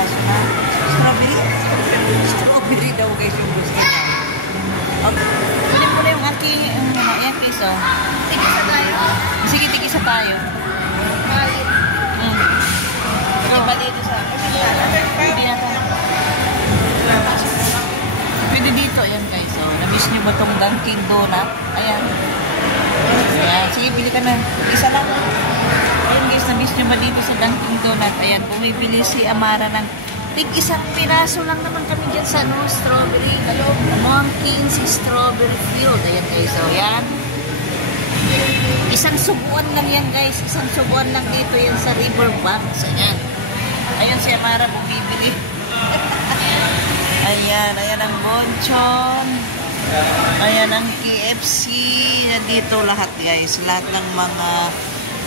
piraso na strawberry. Strawberry daw guys yung gusto niya. Okay. Kunin ko na yung aking yan piso. Tigisa tayo. Sige, tigisa tayo. Malit. Iba dito sa... Pwede na tayo. Pwede dito. Ayan guys. So, na-miss nyo ba itong Dunkin' Donut? Ayan. Ayan. Sige, bili ka na. Isa lang. Ayan guys, na-miss nyo ba dito sa Dunkin' Donut? Ayan, bumibili si Amara ng isang piraso lang naman kami dyan sa strawberry. Monkey's Strawberry Field. Ayan guys. So, ayan. Isang subuan lang yan guys. Isang subuan lang dito yan sa Riverbanks. Ayan. Ayan si Amara bumibili. Ayan. Ayan ang Bonchon. Ayan ang KFC. Nandito lahat guys. Lahat ng mga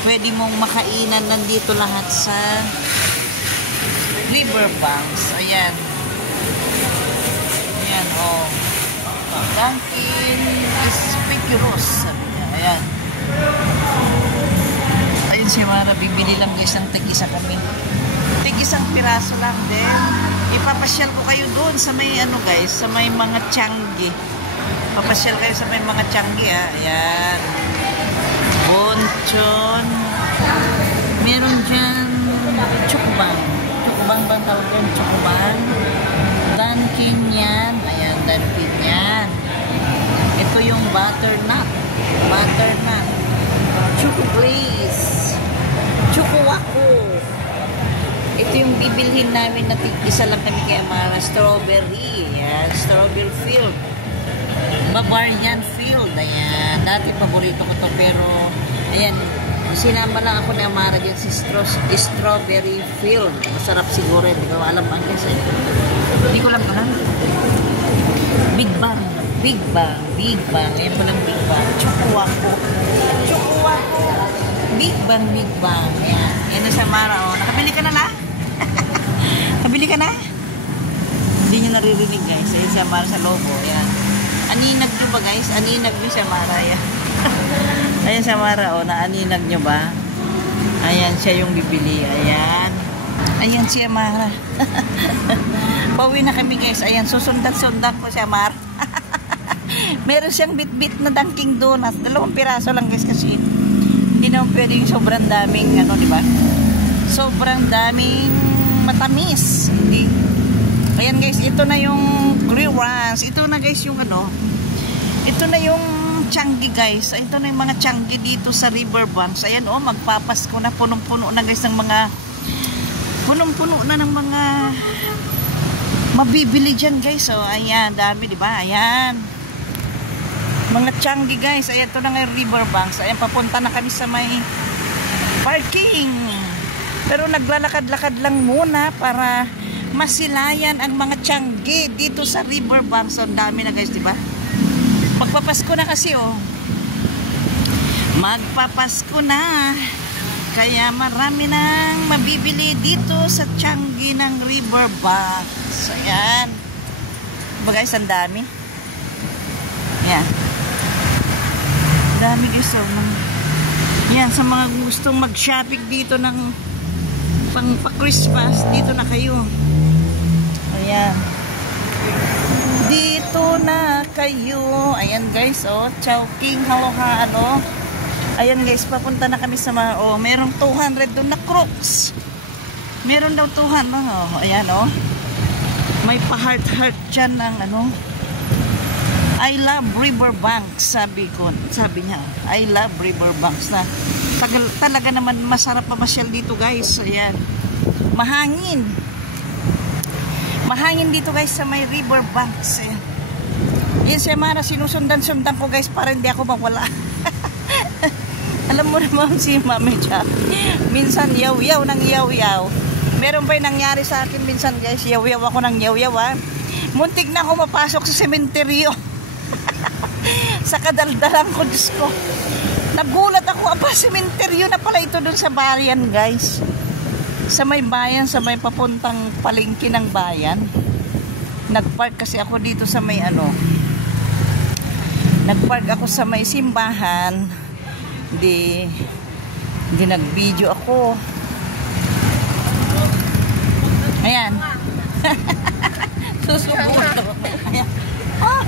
pwede mong makainan nandito lahat sa Riverbanks. Ayan. Ayan oh. Dunkin' Conspicuous. Sabi niya. Ayan. Ayun si Mara, bibili lang guys ng tig-isa kami. Tig-isang piraso lang din. Ipapasyal ko kayo doon sa may ano guys, sa may mga Changi. Papasyal kayo sa may mga Changi ha. Ayan. Bonchon. Meron dyan Chukbang. Chukbang bang tawag yan? Chukbang. Dunkin yan. Ayan, Dunkin yan. Ito yung butternut. Butternut. Choco Glaze. Choco Wako. Ito yung bibilhin namin na isa lang kami kay Amara. Strawberry. Ayan. Strawberry Field. Bavarian Field. Ayan. Dati paborito ko to pero ayan. Sinama lang ako ni Amara dyan si Strawberry Field. Masarap siguro. Hindi ko alam ang kasi. Hindi ko alam ko lang. Big Bang. Big Bang. Big Bang. Ayan po lang Big Bang. Choco Wako. Choco Wako. Big Bang. Big Bang. Ayan. Ayan na si Amara. Oh. Nakabili ka na na? Nakabili ka na? Hindi nyo naririnig guys. Ayan si Amara sa logo. Ayan. Aninag nyo ba guys? Aninag nyo si Amara. Ayan. Ayan si Amara. O, naaninag nyo ba? Ayan siya yung bibili. Ayan. Ayan si Amara. Pauwi na kami guys. Ayan. Susundan-sundan ko si Amara. Meron siyang bit-bit na Dunkin' Donut. 2 piraso lang guys kasi hindi naman pwede yung sobrang daming ano, di ba? Sobrang daming matamis. Hindi. Ayan guys, ito na yung Grewans. Ito na guys yung ano. Ito na yung Changi guys. Ito na yung mga Changi dito sa Riverbanks. Ayan oh, magpapasko na. Punong-puno na guys ng mga punong-puno na ng mga mabibili dyan guys. So ayan, dami di ba? Ayan. Mga Changi guys. Ayan, ito na nga yung Riverbanks. Ayan, papunta na kami sa may parking. Pero naglalakad-lakad lang muna para masilayan ang mga Changi dito sa Riverbanks. So, ang dami na guys, di ba? Magpapasko na kasi, oh. Magpapasko na. Kaya marami nang mabibili dito sa Changi ng Riverbanks. Ayan. Diba guys, ang dami. Ayan. Dami guys, oh. Yan, sa mga gustong mag-shopping dito ng pang pa-Christmas, dito na kayo. Ayan. Dito na kayo. Ayan guys, oh. Chowking, haloha, ano. Ayan guys, papunta na kami sa mga, oh, merong 200 doon na Crocs. Meron daw 200, oh. Ayan, oh. May pa-heart-heart dyan ng, ano. I love Riverbanks, sabi niya. I love Riverbanks na. Talaga naman masarap pamasyal dito guys. Ayan. Mahangin. Mahangin dito guys sa may Riverbanks. Ayan. Yan si Amara, sinusundan-sundan ko guys para hindi ako mawala. Alam mo naman si Mami Cha. Minsan yaw-yaw ng yaw-yaw. Meron ba yung nangyari sa akin minsan guys? Yaw-yaw ako ng yaw-yaw ha. Muntik na ako mapasok sa sementeryo. Sa kadaldalan ko, Diyos ko. Nagulat ako, aba, sementeryo na pala ito dun sa bayan, guys. Sa may bayan, sa may papuntang palengke ng bayan. Nagpark kasi ako dito sa may ano. Nagpark ako sa may simbahan. Hindi nag-video ako. Ayan. Susubuan to. Ayan. Ah.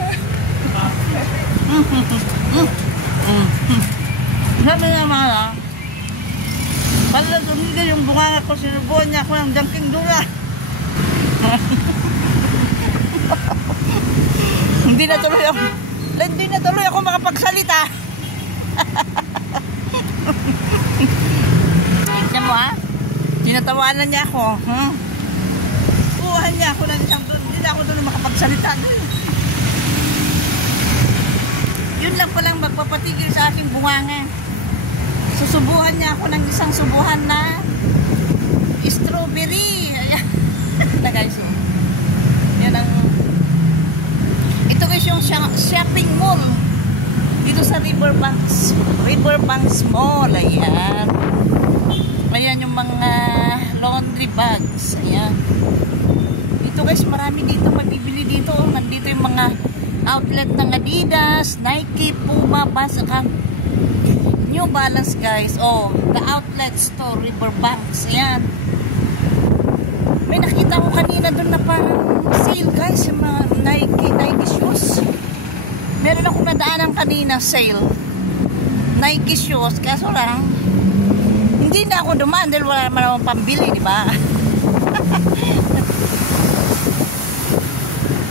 Sabi nga mga, pala tumigil yung bunganga ko, sinubuan niya ako ng Dunkin' Donut. Hindi na tuloy ako makapagsalita. Tignan mo ha, tinatawanan niya ako. Buuhan niya ako ng isang doon, hindi na ako tuloy makapagsalita. Yun lang palang magpapatigil sa aking bunganga. Susubuhan niya ako ng isang subuhan na strawberry. Ayan. Na guys. Yan ang ito guys yung shopping mall dito sa Riverbanks Mall. Ayan. Ayan yung mga laundry bags. Ayan. Dito guys marami dito mabibili dito. Nandito yung mga outlet ng Adidas, Nike, Puma, saka New Balance guys. Oh, the outlet store Riverbanks. Ayan. May nakita ko kanina doon na parang sale guys, yung mga Nike shoes. Meron akong nadaanan kanina sale. Nike shoes, kaso lang hindi na ako dumaan dahil wala naman akong pambili, di ba?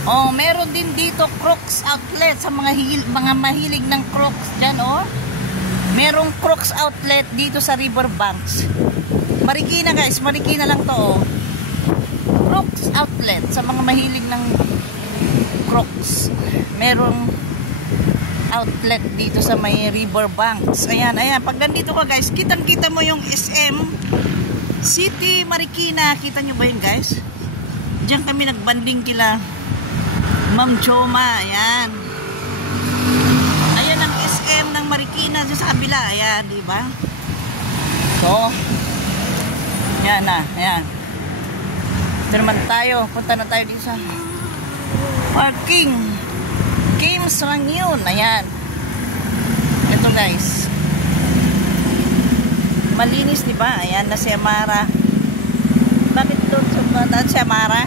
Oh, meron din dito Crocs outlet sa mga mahilig ng Crocs dyan, oh. Merong Crocs outlet dito sa Riverbanks. Marikina guys, Marikina lang to, oh. Crocs outlet sa mga mahilig ng Crocs. Merong outlet dito sa may Riverbanks. Ayan, ayan. Pag nandito ka guys, kitang-kita mo yung SM City Marikina. Kita nyo ba yun guys? Diyan kami nagbanding kila Ma'am Choma. Ayan. Ayan ang SM ng Marikina dyan sa kabila. Ayan, di ba? So, ayan na. Ayan. Ito naman tayo. Punta na tayo dito sa parking. Games lang yun. Ayan. Ito guys. Malinis, di ba? Ayan na si Amara. Bakit doon siya napadaan si Amara?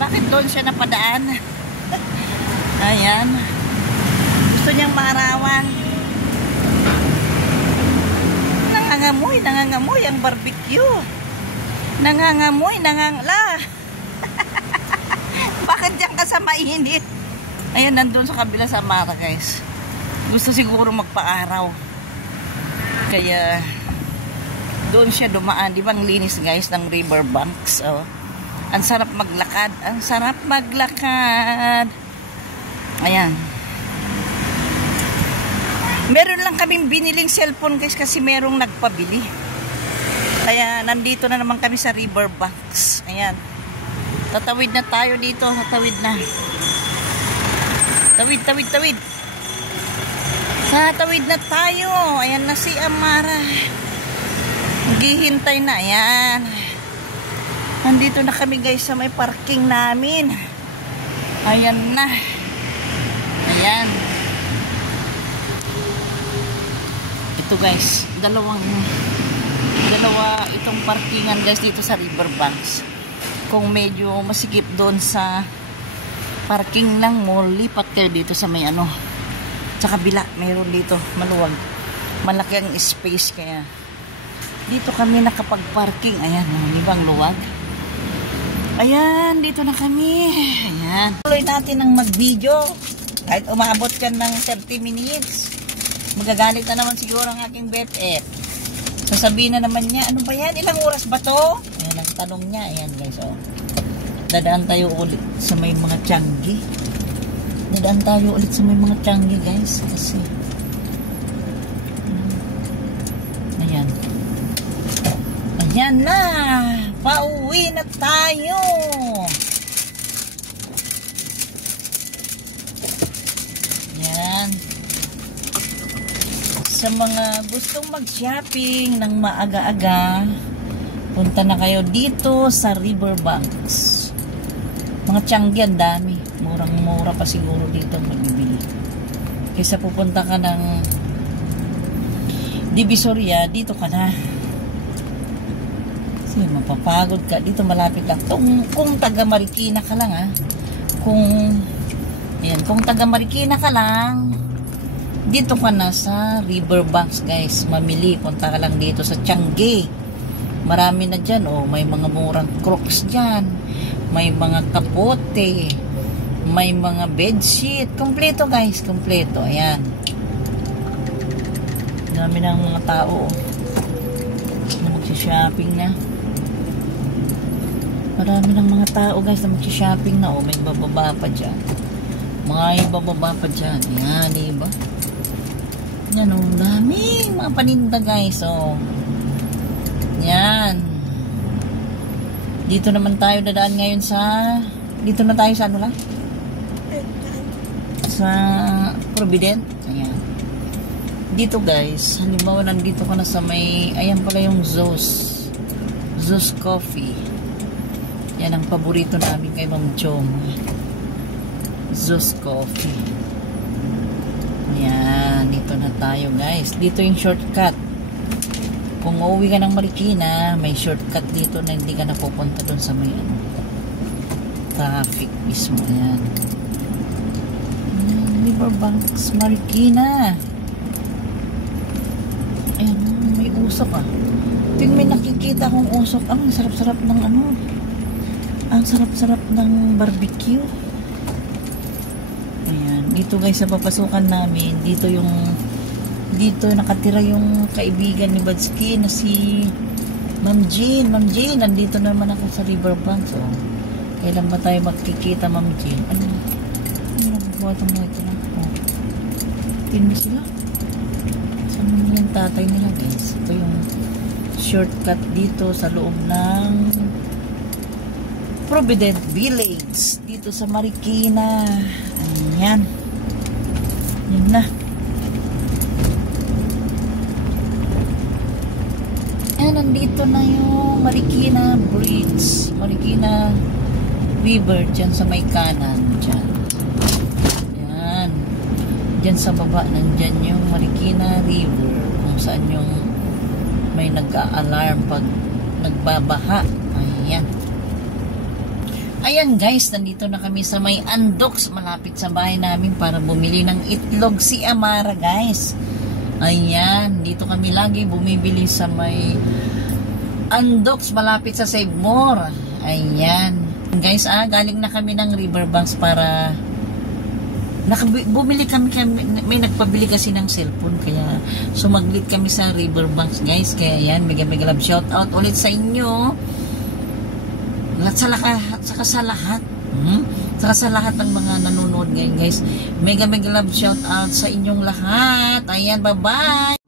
Bakit doon siya napadaan? Ayan. Gusto niyang maarawan. Nangangamoy ang barbecue. Nangangamoy, Bakit diyan ka sa mainit? Ayan, nandun sa kabila sa Amara guys. Gusto siguro magpa-araw. Kaya doon siya dumaan. Di ba ang linis guys ng Riverbanks? Oh. Ang sarap maglakad. Ang sarap maglakad. Ayan. Meron lang kaming biniling cellphone guys kasi merong nagpabili. Kaya nandito na naman kami sa Riverbanks. Ayan. Tatawid na tayo dito. Tatawid na. Tawid. Tatawid na tayo. Ayan na si Amara. Naghihintay na. Ayan. Nandito na kami guys sa may parking namin. Ayan na. Ayan. Ito guys. Dalawa itong parkingan guys dito sa Riverbanks. Kung medyo masikip doon sa parking ng mall, lipat kayo dito sa may ano. Sa kabila. Mayroon dito. Maluwag. Malaki ang space kaya dito kami nakapag-parking. Ayan. Di ba ang luwag? Ayan, dito na kami. Ayan. Tuloy natin ng mag-video. Kahit umabot ka ng 30 minutes. Magagalit na naman siguro ang aking BFF. Sasabihin na naman niya, ano ba yan? Ilang oras ba to? Ayan ang tanong niya. Ayan guys, oh. Dadaan tayo ulit sa may mga Changi. Dadaan tayo ulit sa may mga Changi guys. Kasi, ayan. Ayan na. Pauwi na tayo. Yan. Sa mga gustong mag-shopping ng maaga-aga, punta na kayo dito sa Riverbanks. Mga Changi ang dami. Murang-mura pa siguro dito magbibili. Kaysa pupunta ka ng Divisoria, dito ka na Kasi mapapagod ka. Dito malapit lang. Kung taga Marikina ka lang kung taga Marikina ka lang, dito ka na sa Riverbanks guys. Mamili. Punta ka lang dito sa Tiangge. Marami na dyan. May mga murang Crocs dyan. May mga kapote. May mga bedsheet. Kompleto guys. Kompleto. Ayan. Dami ng mga tao. Na magsha-shopping na. Marami ng mga tao guys na magsha-shopping na. May bababa pa dyan. May bababa pa dyan. Ayan, diba? Yan daming mga paninda guys. Yan. Dito naman tayo dadaan ngayon dito na tayo sa ano lang? Sa Provident. Ayan. Dito guys, halimbawa nandito ka na sa may, ayan pala yung Zeus Coffee. Yan ang paborito namin kay Ma'am Chong. Zeus Coffee. Ayan, dito na tayo guys. Dito yung shortcut. Kung uuwi ka ng Marikina, may shortcut dito na hindi ka napupunta doon sa may traffic mismo. Ayan. Riverbanks, Marikina. Ayan, may usok Tuwing may nakikita akong usok, ang sarap-sarap ng ang sarap-sarap ng barbecue. Ayan, dito guys sa papasukan namin, dito nakatira yung kaibigan ni Badsky na si Ma'am Jean. Ma'am Jean, nandito naman ako sa Riverbanks. Kailan ba tayo magkikita, Ma'am Jean? Ano nagbubuhat ang mga ito na? Tindi sila. Saan mo yung tatay nila guys? Ito yung shortcut dito sa loob ng Provident Village. Dito sa Marikina. Ayan. Yun na. Ayan, nandito na yung Marikina Bridge. Marikina River. Diyan sa may kanan. Diyan. Ayan. Diyan sa baba. Nandyan yung Marikina River. Kung saan yung may nag-a-alarm pag nagbabaha. Ayan. Ayan guys, nandito na kami sa may Andox, malapit sa bahay namin para bumili ng itlog si Amara guys. Ayan, dito kami lagi bumibili sa may Andox, malapit sa Save More. Ayan. Guys, galing na kami ng Riverbanks para bumili kami, may nagpabili kasi ng cellphone kaya sumaglit kami sa Riverbanks guys. Kaya yan, mega love shout out ulit sa inyo. Saka sa lahat ng mga nanonood ngayon guys, mega love shout out sa inyong lahat. Ayan, bye bye.